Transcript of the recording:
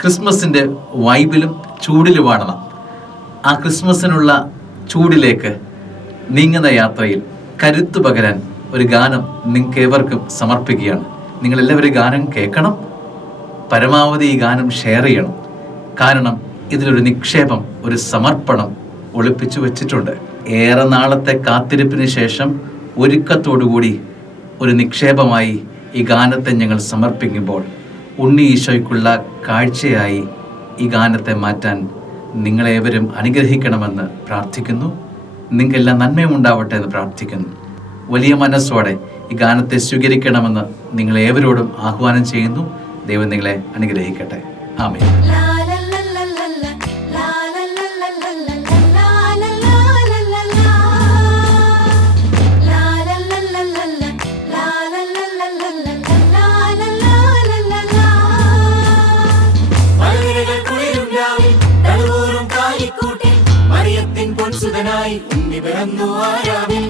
ക്രിസ്മസിൻ്റെ വൈബിലും ചൂടിലുമാണ് നാം. ആ ക്രിസ്മസിനുള്ള ചൂടിലേക്ക് നീങ്ങുന്ന യാത്രയിൽ കരുത്തു പകരാൻ ഒരു ഗാനം നിങ്ങൾക്ക് ഏവർക്കും സമർപ്പിക്കുകയാണ്. നിങ്ങളെല്ലാവരും ഗാനം കേൾക്കണം, പരമാവധി ഈ ഗാനം ഷെയർ ചെയ്യണം. കാരണം ഇതിലൊരു നിക്ഷേപം, ഒരു സമർപ്പണം ഒളിപ്പിച്ചു വച്ചിട്ടുണ്ട്. ഏറെ നാളത്തെ കാത്തിരിപ്പിന് ശേഷം ഒരുക്കത്തോടുകൂടി ഒരു നിക്ഷേപമായി ഈ ഗാനത്തെ ഞങ്ങൾ സമർപ്പിക്കുമ്പോൾ ഉണ്ണി ഈശോയ്ക്കുള്ള കാഴ്ചയായി ഈ ഗാനത്തെ മാറ്റാൻ നിങ്ങളേവരും അനുഗ്രഹിക്കണമെന്ന് പ്രാർത്ഥിക്കുന്നു. നിങ്ങൾക്കെല്ലാം നന്മയും ഉണ്ടാവട്ടെ എന്ന് പ്രാർത്ഥിക്കുന്നു. വലിയ മനസ്സോടെ ഈ ഗാനത്തെ സ്വീകരിക്കണമെന്ന് നിങ്ങളേവരോടും ആഹ്വാനം ചെയ്യുന്നു. ദൈവം നിങ്ങളെ അനുഗ്രഹിക്കട്ടെ. ആമേൻ. ഉണ്ണി പിറന്നു ആരാവിൽ